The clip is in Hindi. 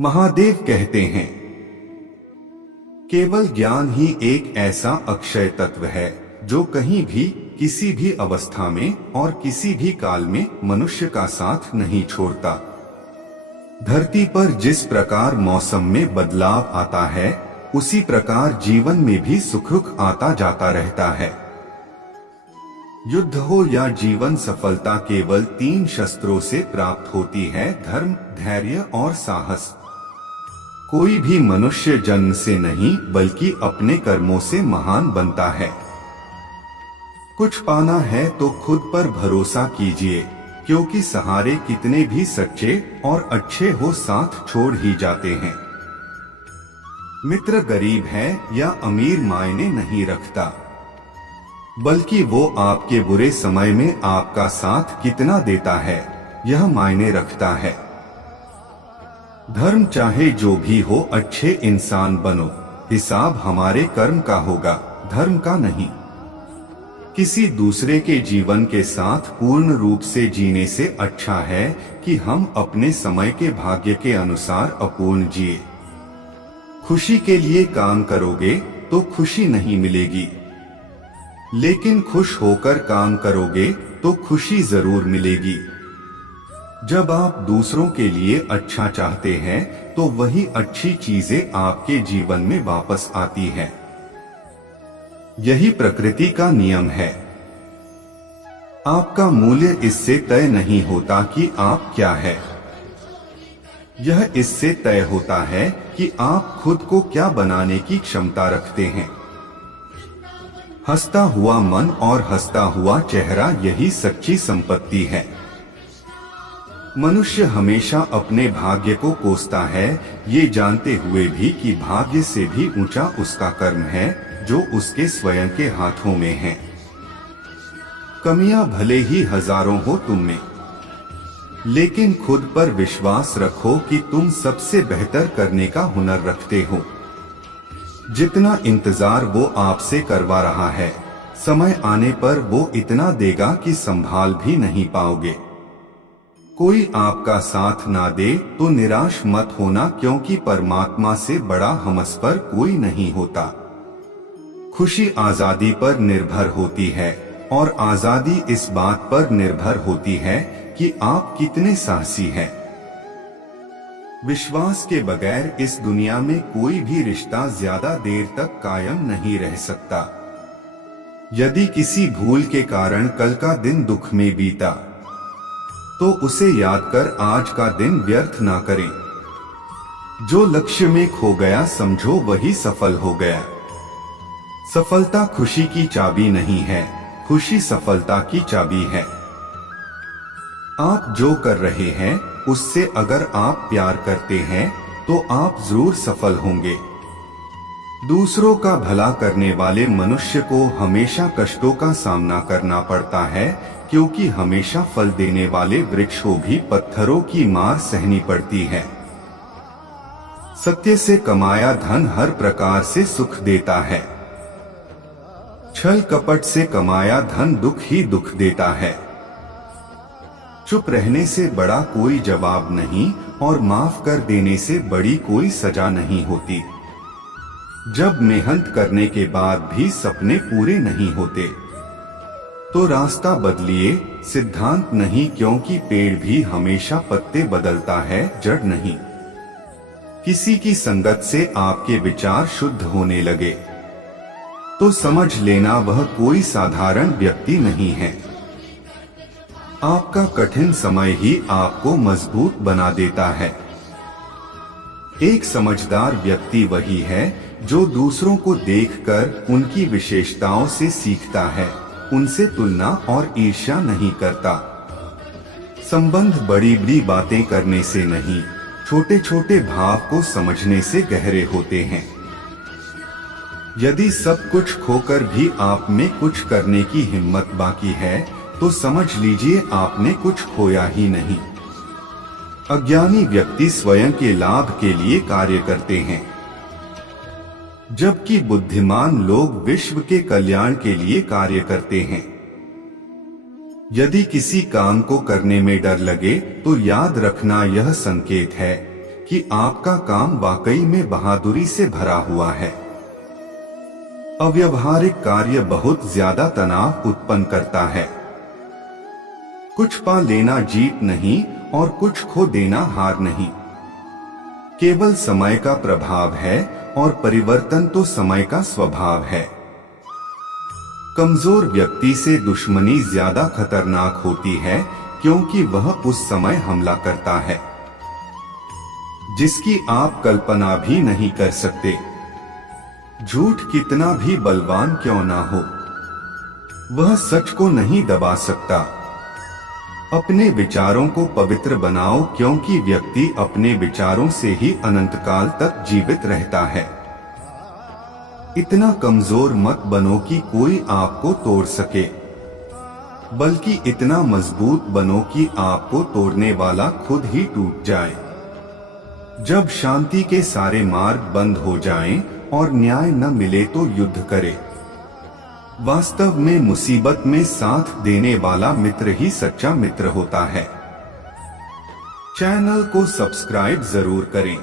महादेव कहते हैं, केवल ज्ञान ही एक ऐसा अक्षय तत्व है जो कहीं भी, किसी भी अवस्था में और किसी भी काल में मनुष्य का साथ नहीं छोड़ता। धरती पर जिस प्रकार मौसम में बदलाव आता है, उसी प्रकार जीवन में भी सुख आता जाता रहता है। युद्ध हो या जीवन सफलता केवल 3 शस्त्रों से प्राप्त होती है, धर्म, धैर्य और साहस। कोई भी मनुष्य जन्म से नहीं बल्कि अपने कर्मों से महान बनता है। कुछ पाना है तो खुद पर भरोसा कीजिए, क्योंकि सहारे कितने भी सच्चे और अच्छे हो साथ छोड़ ही जाते हैं। मित्र गरीब है या अमीर मायने नहीं रखता, बल्कि वो आपके बुरे समय में आपका साथ कितना देता है यह मायने रखता है। धर्म चाहे जो भी हो, अच्छे इंसान बनो। हिसाब हमारे कर्म का होगा, धर्म का नहीं। किसी दूसरे के जीवन के साथ पूर्ण रूप से जीने से अच्छा है कि हम अपने समय के भाग्य के अनुसार अपूर्ण जिए। खुशी के लिए काम करोगे तो खुशी नहीं मिलेगी, लेकिन खुश होकर काम करोगे तो खुशी जरूर मिलेगी। जब आप दूसरों के लिए अच्छा चाहते हैं तो वही अच्छी चीजें आपके जीवन में वापस आती हैं। यही प्रकृति का नियम है। आपका मूल्य इससे तय नहीं होता कि आप क्या है, यह इससे तय होता है कि आप खुद को क्या बनाने की क्षमता रखते हैं। हंसता हुआ मन और हंसता हुआ चेहरा, यही सच्ची संपत्ति है। मनुष्य हमेशा अपने भाग्य को कोसता है, ये जानते हुए भी कि भाग्य से भी ऊंचा उसका कर्म है जो उसके स्वयं के हाथों में है। कमियां भले ही हजारों हो तुम में, लेकिन खुद पर विश्वास रखो कि तुम सबसे बेहतर करने का हुनर रखते हो। जितना इंतजार वो आपसे करवा रहा है, समय आने पर वो इतना देगा कि संभाल भी नहीं पाओगे। कोई आपका साथ ना दे तो निराश मत होना, क्योंकि परमात्मा से बड़ा हमस पर कोई नहीं होता। खुशी आजादी पर निर्भर होती है और आजादी इस बात पर निर्भर होती है कि आप कितने साहसी हैं। विश्वास के बगैर इस दुनिया में कोई भी रिश्ता ज्यादा देर तक कायम नहीं रह सकता। यदि किसी भूल के कारण कल का दिन दुख में बीता, तो उसे याद कर आज का दिन व्यर्थ ना करें। जो लक्ष्य में खो गया समझो वही सफल हो गया। सफलता खुशी की चाबी नहीं है, खुशी सफलता की चाबी है। आप जो कर रहे हैं उससे अगर आप प्यार करते हैं तो आप जरूर सफल होंगे। दूसरों का भला करने वाले मनुष्य को हमेशा कष्टों का सामना करना पड़ता है, क्योंकि हमेशा फल देने वाले वृक्ष को भी पत्थरों की मार सहनी पड़ती है। सत्य से कमाया धन हर प्रकार से सुख देता है, छल कपट से कमाया धन दुख ही दुख देता है। चुप रहने से बड़ा कोई जवाब नहीं और माफ कर देने से बड़ी कोई सजा नहीं होती। जब मेहनत करने के बाद भी सपने पूरे नहीं होते तो रास्ता बदलिए, सिद्धांत नहीं, क्योंकि पेड़ भी हमेशा पत्ते बदलता है, जड़ नहीं। किसी की संगत से आपके विचार शुद्ध होने लगे तो समझ लेना वह कोई साधारण व्यक्ति नहीं है। आपका कठिन समय ही आपको मजबूत बना देता है। एक समझदार व्यक्ति वही है जो दूसरों को देखकर उनकी विशेषताओं से सीखता है, उनसे तुलना और ईर्ष्या नहीं करता। संबंध बड़ी बड़ी बातें करने से नहीं, छोटे छोटे भाव को समझने से गहरे होते हैं। यदि सब कुछ खोकर भी आप में कुछ करने की हिम्मत बाकी है तो समझ लीजिए आपने कुछ खोया ही नहीं। अज्ञानी व्यक्ति स्वयं के लाभ के लिए कार्य करते हैं, जबकि बुद्धिमान लोग विश्व के कल्याण के लिए कार्य करते हैं। यदि किसी काम को करने में डर लगे तो याद रखना यह संकेत है कि आपका काम वाकई में बहादुरी से भरा हुआ है। अव्यावहारिक कार्य बहुत ज्यादा तनाव उत्पन्न करता है। कुछ पा लेना जीत नहीं और कुछ खो देना हार नहीं। केवल समय का प्रभाव है और परिवर्तन तो समय का स्वभाव है। कमजोर व्यक्ति से दुश्मनी ज्यादा खतरनाक होती है क्योंकि वह उस समय हमला करता है जिसकी आप कल्पना भी नहीं कर सकते। झूठ कितना भी बलवान क्यों ना हो, वह सच को नहीं दबा सकता। अपने विचारों को पवित्र बनाओ क्योंकि व्यक्ति अपने विचारों से ही अनंत काल तक जीवित रहता है। इतना कमजोर मत बनो कि कोई आपको तोड़ सके, बल्कि इतना मजबूत बनो कि आपको तोड़ने वाला खुद ही टूट जाए। जब शांति के सारे मार्ग बंद हो जाएं और न्याय न मिले तो युद्ध करें। वास्तव में मुसीबत में साथ देने वाला मित्र ही सच्चा मित्र होता है। चैनल को सब्सक्राइब जरूर करें।